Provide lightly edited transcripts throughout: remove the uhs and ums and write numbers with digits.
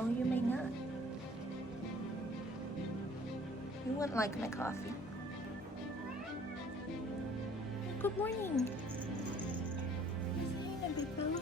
No, you may not. You wouldn't like my coffee. Good morning. Say hi, big fella.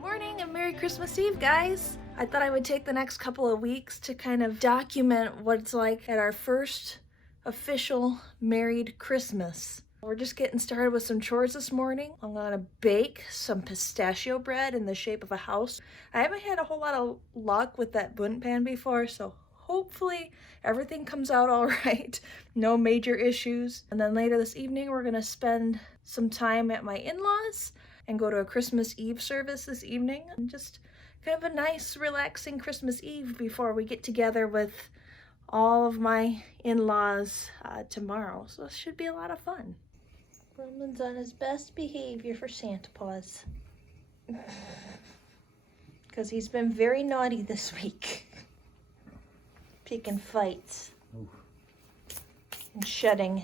Morning and Merry Christmas Eve, guys. I thought I would take the next couple of weeks to kind of document what it's like at our first official married Christmas. We're just getting started with some chores this morning. I'm gonna bake some pistachio bread in the shape of a house. I haven't had a whole lot of luck with that bundt pan before, so hopefully everything comes out all right. No major issues. And then later this evening, we're gonna spend some time at my in-laws and go to a Christmas Eve service this evening. And just kind of a nice, relaxing Christmas Eve before we get together with all of my in-laws tomorrow. So this should be a lot of fun. Roman's on his best behavior for Santa Claus. Because he's been very naughty this week. Picking fights. Ooh. And shedding.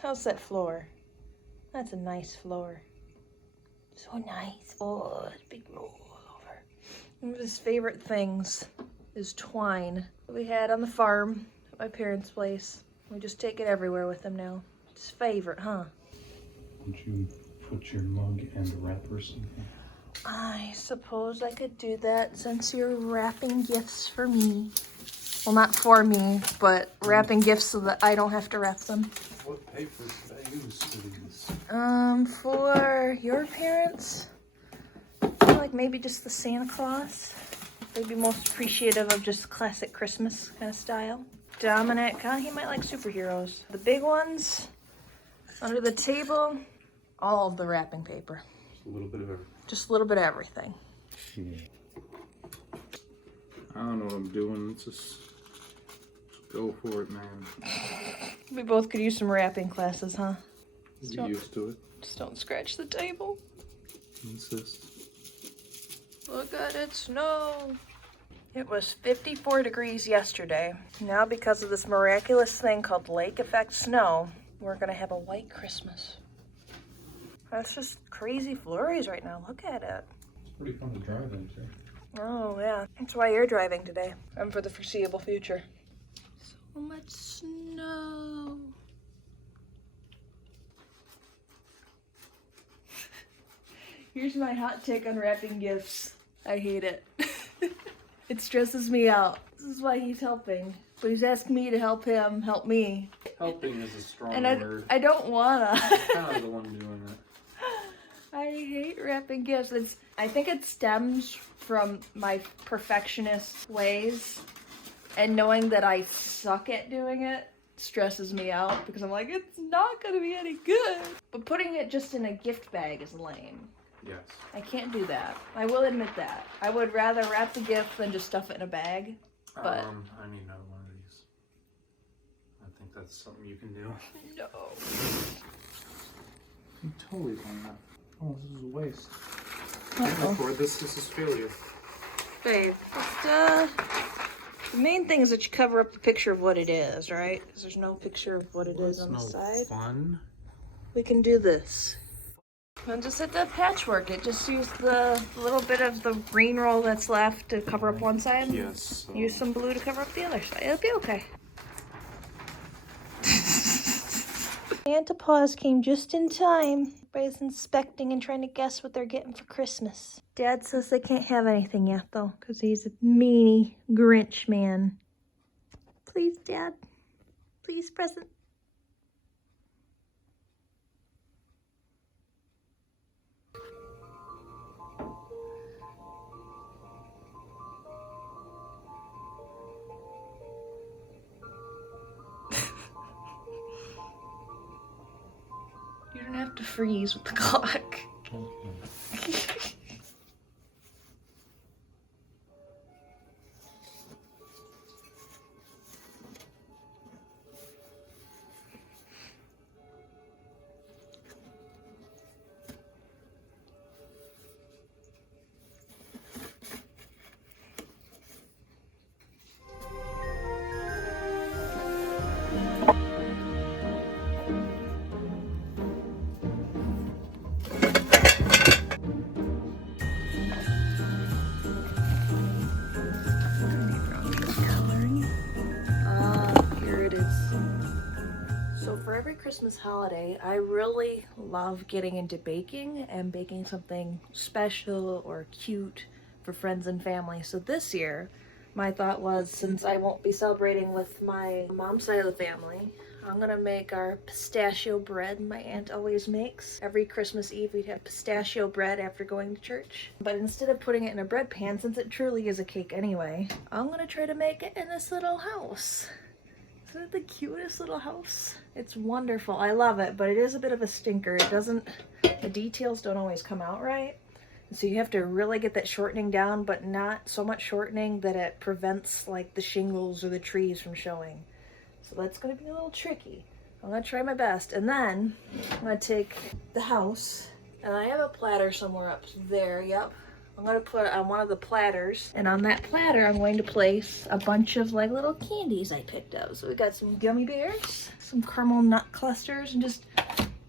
How's that floor? That's a nice floor. So nice. Oh, it's a big roll over. One of his favorite things is twine that we had on the farm at my parents' place. We just take it everywhere with him now. It's his favorite, huh? Would you put your mug and wrappers in here? I suppose I could do that since you're wrapping gifts for me. Well, not for me, but wrapping gifts so that I don't have to wrap them. What paper should I use for these? For your parents, I feel like maybe just the Santa Claus. They'd be most appreciative of just classic Christmas kind of style. Dominic, he might like superheroes. The big ones, under the table, all of the wrapping paper. Just a little bit of everything. Just a little bit of everything. Yeah. I don't know what I'm doing. Let's just go for it, man. We both could use some wrapping classes, huh? Get used to it. Just don't scratch the table. Insist. Look at it snow. It was 54 degrees yesterday. Now because of this miraculous thing called lake effect snow, we're gonna have a white Christmas. That's just crazy flurries right now. Look at it. It's pretty fun to drive in, too. Oh yeah, that's why you're driving today. And for the foreseeable future. So much snow. Here's my hot take on wrapping gifts. I hate it. It stresses me out. This is why he's helping. But he's asking me to help him help me. Helping is a strong word. I don't wanna. I'm kind of the one doing it. I hate wrapping gifts. I think it stems from my perfectionist ways, and knowing that I suck at doing it stresses me out because I'm like, it's not gonna be any good. But putting it just in a gift bag is lame. Yes. I can't do that. I will admit that. I would rather wrap the gift than just stuff it in a bag. But I need another one of these. I think that's something you can do. no. You totally don't. Oh, this is a waste. Uh-oh. Record this is failure. Babe, the main thing is that you cover up the picture of what it is, right? Because there's no picture of what it is on the side. Fun. We can do this. And just hit the patchwork. It just use the little bit of the green roll that's left to cover up one side. Yes. Use some blue to cover up the other side. It'll be okay. Santa Claus came just in time. Everybody's inspecting and trying to guess what they're getting for Christmas. Dad says they can't have anything yet, though, because he's a meanie Grinch man. Please, Dad. Please, present. You don't have to freeze with the clock. every Christmas holiday, I really love getting into baking and baking something special or cute for friends and family. So this year, my thought was, since I won't be celebrating with my mom's side of the family, I'm gonna make our pistachio bread my aunt always makes. Every Christmas Eve we'd have pistachio bread after going to church. But instead of putting it in a bread pan, since it truly is a cake anyway, I'm gonna try to make it in this little house. Isn't it the cutest little house? It's wonderful. I love it, but it is a bit of a stinker. The details don't always come out right. So you have to really get that shortening down, but not so much shortening that it prevents like the shingles or the trees from showing. So that's gonna be a little tricky. I'm gonna try my best. And then I'm gonna take the house, and I have a platter somewhere up there, yep. I'm gonna put it on one of the platters, and on that platter I'm going to place a bunch of like little candies I picked up. So we got some gummy bears, some caramel nut clusters, and just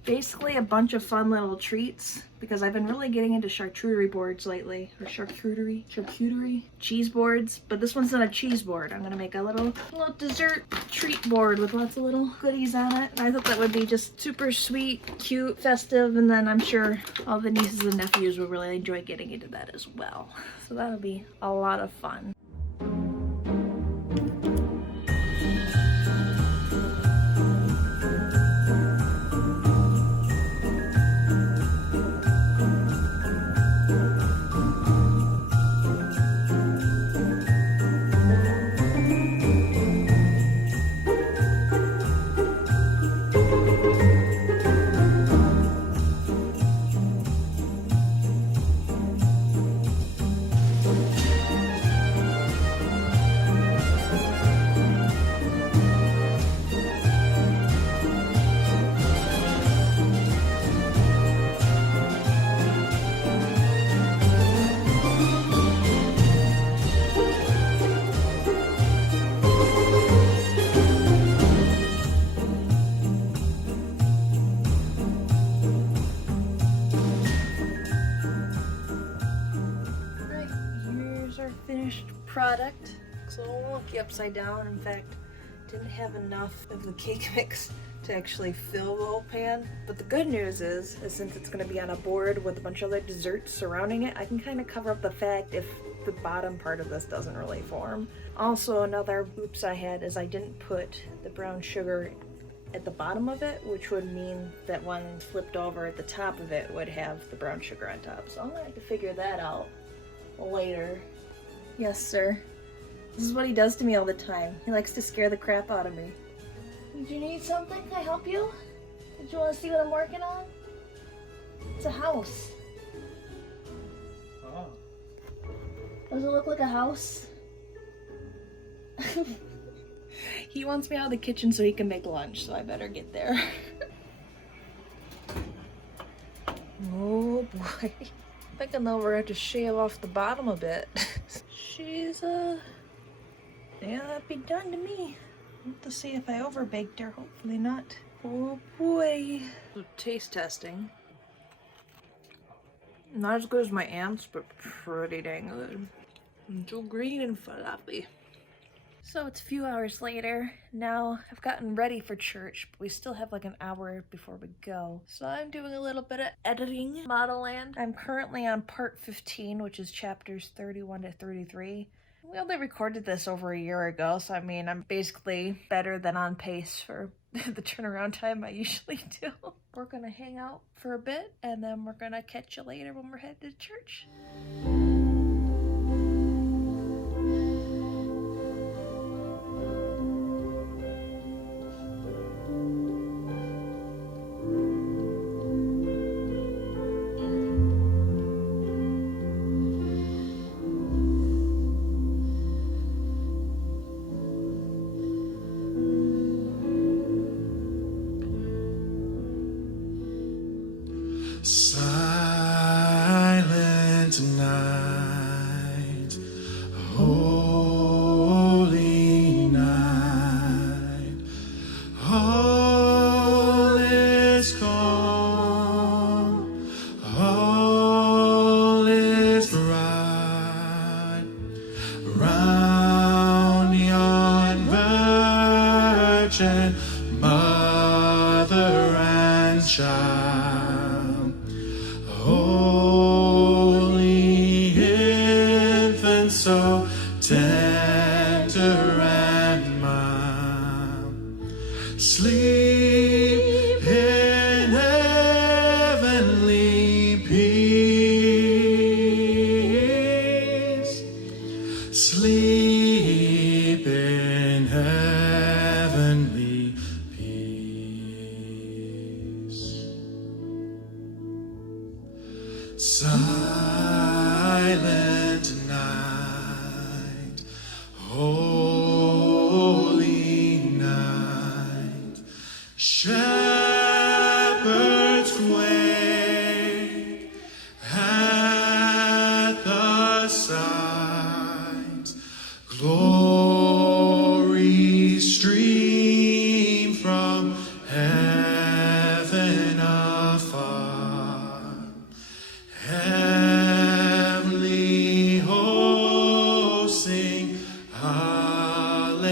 basically a bunch of fun little treats, because I've been really getting into charcuterie boards lately, or charcuterie cheese boards, but this one's not a cheese board. I'm gonna make a little dessert treat board with lots of little goodies on it, and I thought that would be just super sweet, cute, festive, and then I'm sure all the nieces and nephews will really enjoy getting into that as well. So that'll be a lot of fun. Finished product. So it won't look upside down. In fact, didn't have enough of the cake mix to actually fill the whole pan. But the good news is since it's going to be on a board with a bunch of other desserts surrounding it, I can kind of cover up the fact if the bottom part of this doesn't really form. Also, another oops I had is I didn't put the brown sugar at the bottom of it, which would mean that when flipped over at the top of it would have the brown sugar on top. So I'm going to have to figure that out later. Yes, sir. This is what he does to me all the time. He likes to scare the crap out of me. Did you need something? Can I help you? Did you want to see what I'm working on? It's a house. Oh. Does it look like a house? He wants me out of the kitchen so he can make lunch, so I better get there. Oh boy. Thinking though we're going to shave off the bottom a bit. She's yeah, that'd be done to me. Let's see if I overbaked her. Hopefully not. Oh boy. So taste testing. Not as good as my aunt's, but pretty dang good. It's so green and fluffy. So it's a few hours later. Now I've gotten ready for church, but we still have like an hour before we go. So I'm doing a little bit of editing Model Land. I'm currently on part 15, which is chapters 31 to 33. We only recorded this over a year ago, so I mean, I'm basically better than on pace for the turnaround time I usually do. We're gonna hang out for a bit, and then we're gonna catch you later when we're headed to church. Silent night, holy night, all is calm, all is bright, round yon virgin mother and so tender and mild. Sleep in heavenly peace. Sleep in heavenly peace. Silent night, holy night, shepherds quake at the sight, glory stream from heaven afar. Heavenly hosts sing hallelujah.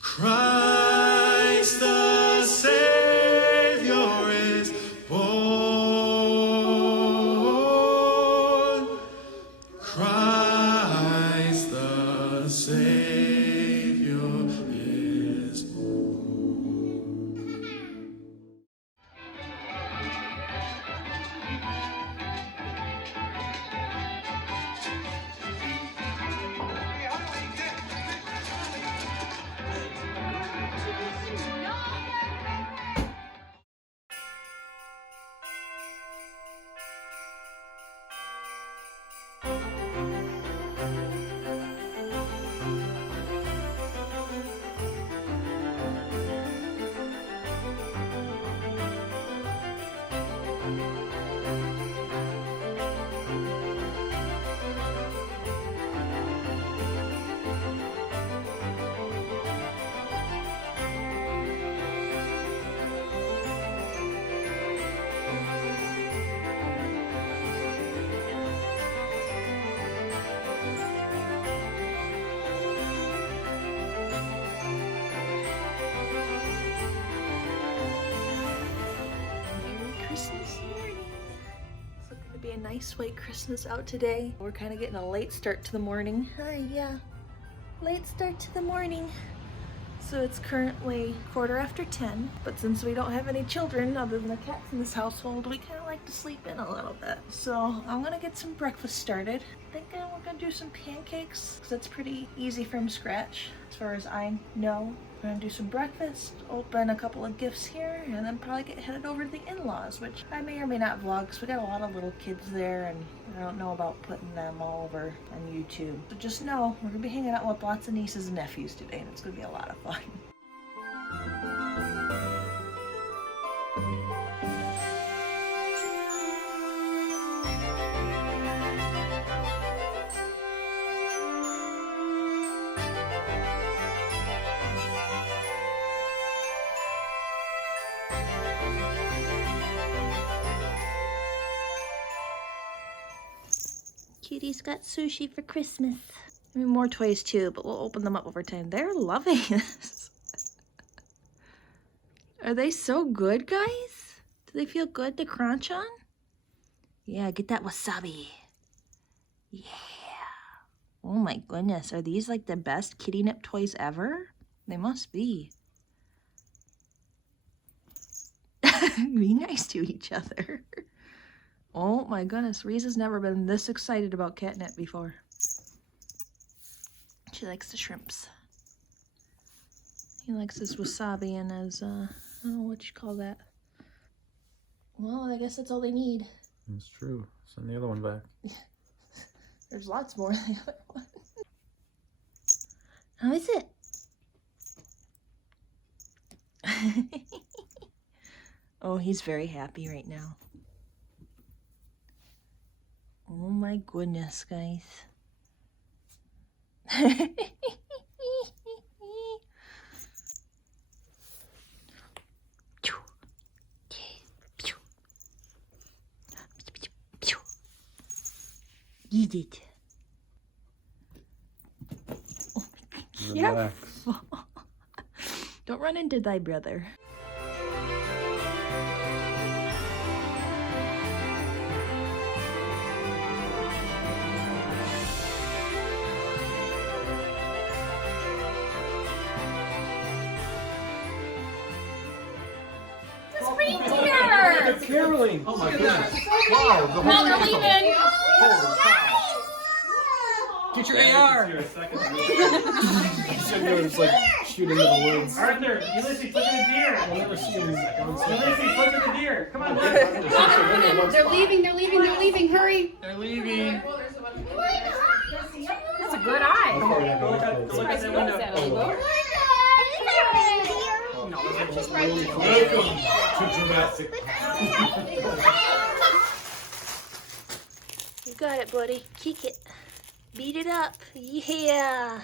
Christ the Savior is born. Christ the Savior is born. Merry Christmas morning. It's looking to be a nice white Christmas out today. We're kind of getting a late start to the morning. Hi, yeah. Late start to the morning. So it's currently 10:15, but since we don't have any children other than the cats in this household, we kind of like to sleep in a little bit. So I'm gonna get some breakfast started. I think we're gonna do some pancakes, because that's pretty easy from scratch, as far as I know. We're gonna do some breakfast, open a couple of gifts here, and then probably get headed over to the in-laws, which I may or may not vlog, because we got a lot of little kids there, and I don't know about putting them all over on YouTube. So just know, we're gonna be hanging out with lots of nieces and nephews today, and it's gonna be a lot of fun. Kitty's got sushi for Christmas. I mean, more toys too, but we'll open them up over time. They're loving this. Are they so good, guys? Do they feel good to crunch on? Yeah, get that wasabi. Yeah. Oh my goodness, are these like the best kitty nip toys ever? They must be. Be nice to each other. Oh my goodness, Reese's never been this excited about catnip before. She likes the shrimps. He likes his wasabi and his, I don't know what you call that. Well, I guess that's all they need. It's true. Send the other one back. There's lots more than the other one. How is it? Oh, he's very happy right now. Oh my goodness, guys. Eat it. Oh, Relax. Don't run into thy brother. caroling. Oh my goodness. Wow. The Come on, they're leaving. Holy cow. Get your AR. You should go just like shoot into the woods. Arthur, Ulysses, look at the deer. I'll never see him. Ulysses, look at the deer. Come on, look. They're leaving, they're leaving, they're leaving. Hurry. They're leaving. That's a good eye. How far did Go look I at go? the window. Welcome to Jurassic. You got it, buddy. Kick it. Beat it up. Yeah.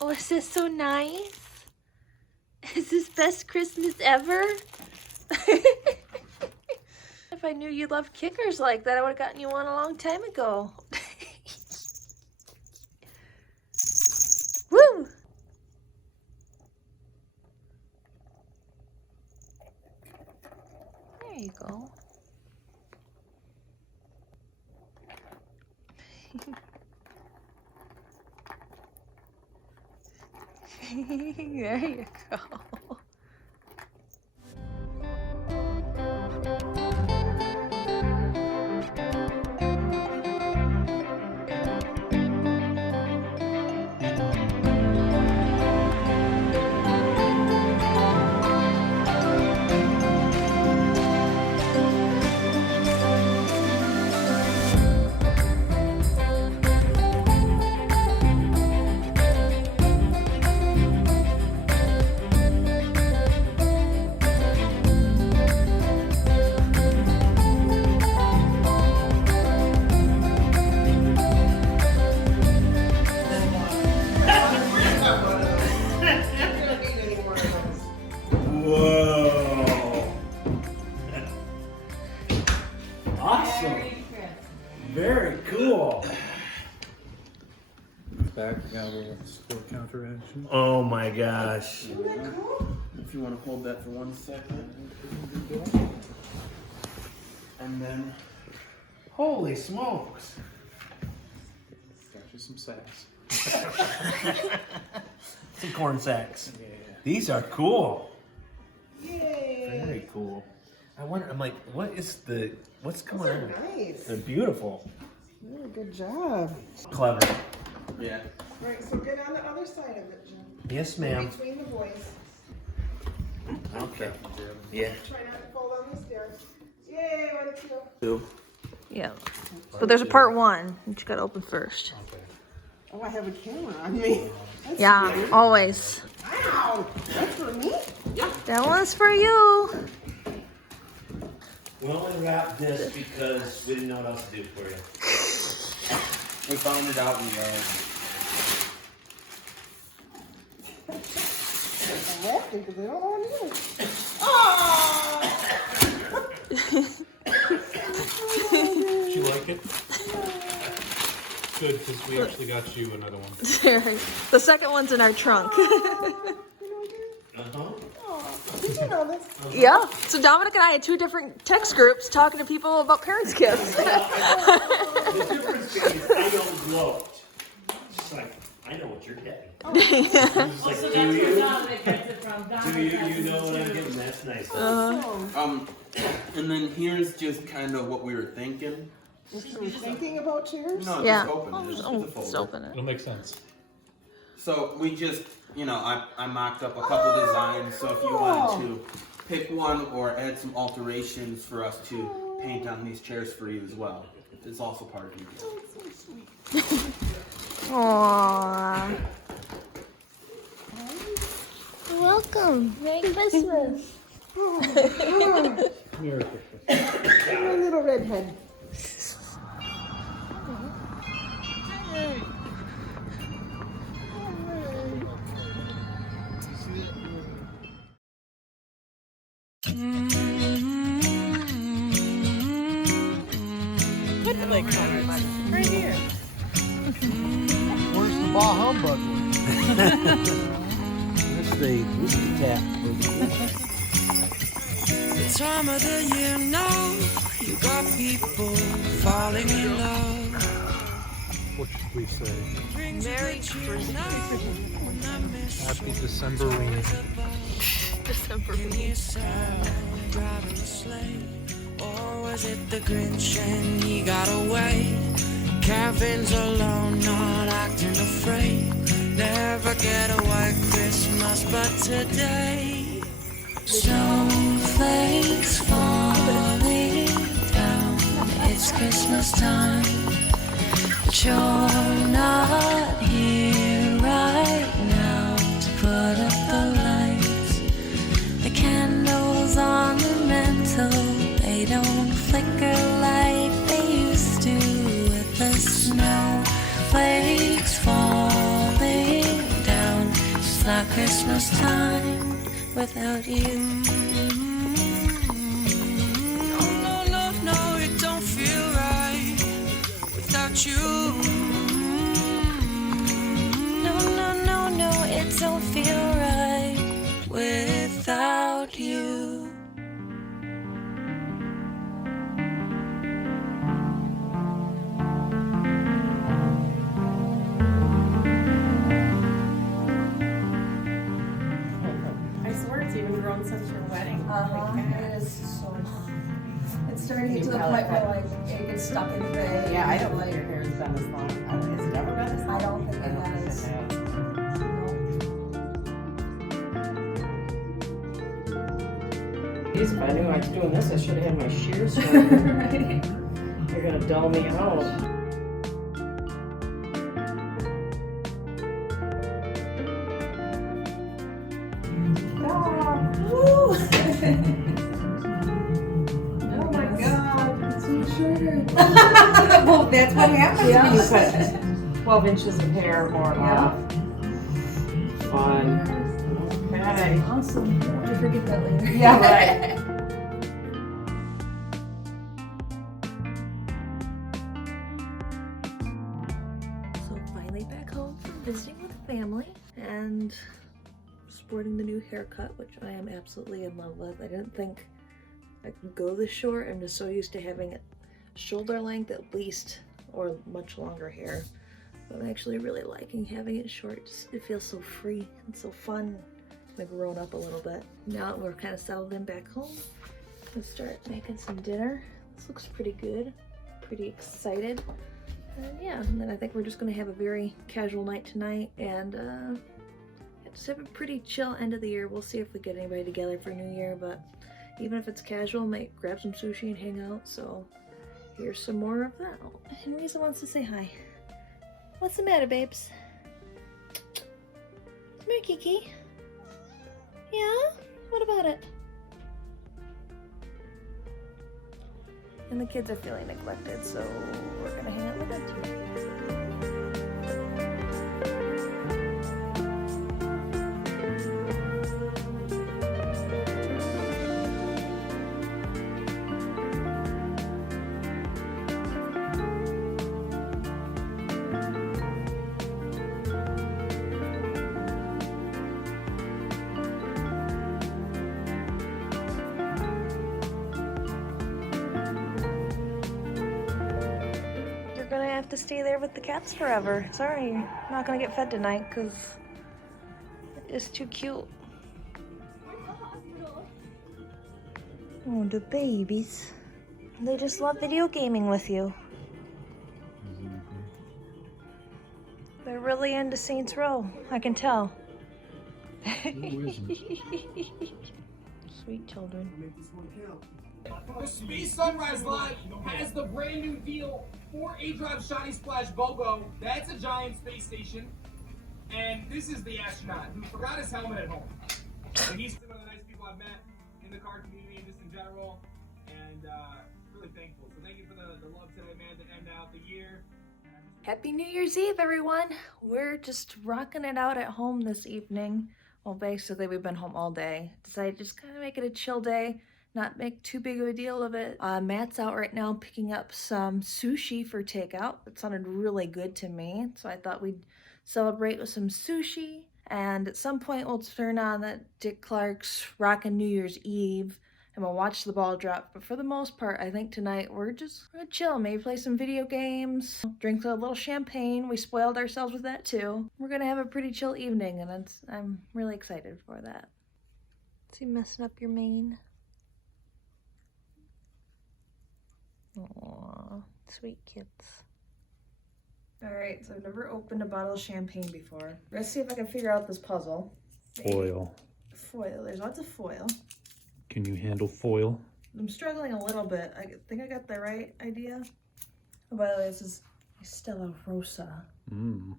Oh, is this so nice? Is this best Christmas ever? If I knew you loved kickers like that, I would have gotten you one a long time ago. Woo! There you go. There you go. Whoa. Awesome. Very cool. Back now we'll still counteraction. Oh my gosh. If you want to hold that for 1 second. And then, Holy smokes. Got you some sacks. Some corn sacks. Yeah. These are cool. Yay! Very cool. I'm like, what's going Those on? are nice. They're beautiful. Yeah, good job. Clever. yeah. All right, so get on the other side of it, Jim. Yes, ma'am. Between the boys. Okay. Yeah. Try not to fall down the stairs. Yay, what a two. Yeah. But there's a part one that you gotta open first. Oh, I have a camera on me. That's Yeah, weird. always. Wow, that's for me? That one's for you. We only wrapped this because we didn't know what else to do for you. We found it out in I'm laughing because I don't know what it is. Did you like it? Good, because we actually got you another one. The second one's in our trunk. Uh-huh. Did you know this? Yeah. So Dominic and I had two different text groups talking to people about parents' gifts. The difference is I don't gloat. Just like, I know what you're getting. It's like, do you? You know what I'm getting? That's nice. And then here's just kind of what we were thinking. What you were thinking about chairs? No, Yeah. just open. Just Oh, the folder. just open it. It'll make sense. So we just, I mocked up a couple designs. So if you wanted to pick one or add some alterations for us to paint on these chairs for you as well, it's also part of your gift. Aww. Welcome. Merry Christmas. Merry Christmas. My little redhead. Right here. Where's the bah humbug one? Where's the tap? The time of the year now, you got people falling in love. What should we say? Merry Christmas. Happy December rain. December. Driving a sleigh Or was it the Grinch and he got away? Kevin's alone, not acting afraid. Never get a white Christmas, but today snowflakes falling down. It's Christmas time, but you're not here right now to put up the lights. The candles on the mantle, they don't flicker like they used to. With the snowflakes falling down, it's not Christmas time without you. No, no, no, it don't feel right without you. No, no, no, no, it don't feel right without you. I swear it's even grown since your wedding. It is so. It's starting to get to the point where like it gets stuck in the bed. Yeah, I don't think your hair's been as long. Has it ever been as long? I don't think it has. Geez, if I knew I was doing this, I should have had my shears ready. You're gonna dull me out. Woo! Oh my God. It's so short. Well, that's what happens Yeah. when you put 12 inches of hair or off. Fun. Okay. Awesome. Don't you forget that later. Yeah, right. So finally back home from visiting with family and sporting the new haircut, which I am absolutely in love with. I didn't think I could go this short. I'm just so used to having it shoulder length at least, or much longer hair. But I'm actually really liking having it short. It feels so free and so fun. Like grown up a little bit. Now that we're kind of settled in back home, let's start making some dinner. This looks pretty good. Pretty excited. And yeah, and then I think we're just gonna have a very casual night tonight and just have a pretty chill end of the year. We'll see if we get anybody together for New Year, but even if it's casual, might grab some sushi and hang out. So here's some more of that. And RYYZN wants to say hi. What's the matter, babes? Come here, Kiki. Yeah? What about it? And the kids are feeling neglected, so we're gonna hang out with them too. Gonna have to stay there with the cats forever. Sorry, you're not gonna get fed tonight because it's too cute. Oh, the babies. They just love video gaming with you. They're really into Saints Row, I can tell. Sweet children. The Space Sunrise Live has the brand new deal for A-Drive Shiny Splash BOGO. That's a giant space station. And this is the astronaut who forgot his helmet at home. And he's one of the nice people I've met in the car community and just in general. And really thankful. So thank you for the love today, man, to end out the year. Happy New Year's Eve, everyone. We're just rocking it out at home this evening. Well, basically, we've been home all day. Decided to just kind of make it a chill day. Not make too big of a deal of it. Matt's out right now picking up some sushi for takeout. It sounded really good to me, so I thought we'd celebrate with some sushi. And at some point, we'll turn on that Dick Clark's Rockin' New Year's Eve, and we'll watch the ball drop. But for the most part, I think tonight we're gonna chill. Maybe play some video games, drink a little champagne. We spoiled ourselves with that too. We're gonna have a pretty chill evening, and I'm really excited for that. Is he messing up your mane? Aww, sweet kids. Alright, so I've never opened a bottle of champagne before. Let's see if I can figure out this puzzle. Foil. Foil, there's lots of foil. Can you handle foil? I'm struggling a little bit. I think I got the right idea. Oh, by the way, this is Stella Rosa. Mmm.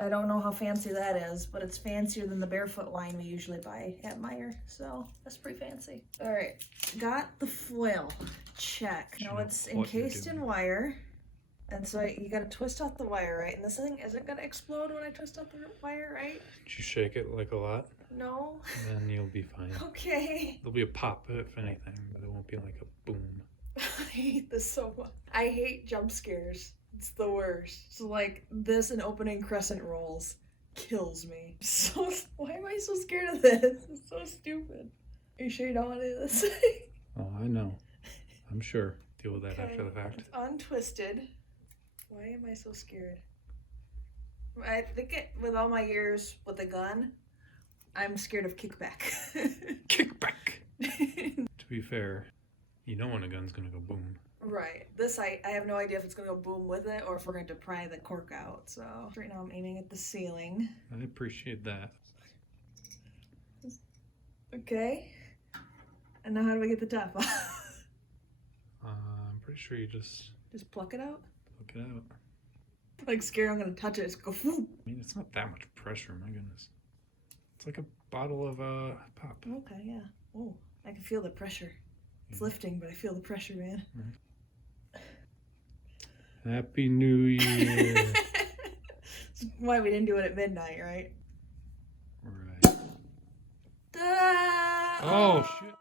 I don't know how fancy that is, but it's fancier than the barefoot wine we usually buy at Meijer, so that's pretty fancy. All right, got the foil. Check. Now it's encased in wire, and so you gotta twist out the wire, right? And this thing isn't gonna explode when I twist out the wire, right? Did you shake it like a lot? No. Then you'll be fine. Okay. There'll be a pop if anything, but it won't be like a boom. I hate this so much. I hate jump scares. It's the worst. So like this and opening crescent rolls kills me. So why am I so scared of this? It's so stupid. Are you sure you don't want to do this? Oh, I know. I'm sure. Deal with that after the fact. It's untwisted. Why am I so scared? I think with all my years with a gun, I'm scared of kickback. Kickback! To be fair, you know when a gun's gonna go boom. Right. This, I have no idea if it's going to go boom with it or if we're going to pry the cork out. So right now I'm aiming at the ceiling. I appreciate that. Okay. And now how do we get the top off? I'm pretty sure you just Just pluck it out? look it out. Like scared I'm going to touch it. It's go whoop. I mean, it's not that much pressure, my goodness. It's like a bottle of pop. Okay, yeah. Oh, I can feel the pressure. It's lifting, but I feel the pressure, man. Happy New Year. That's why we didn't do it at midnight, right? Right. Ta-da! Oh, shit.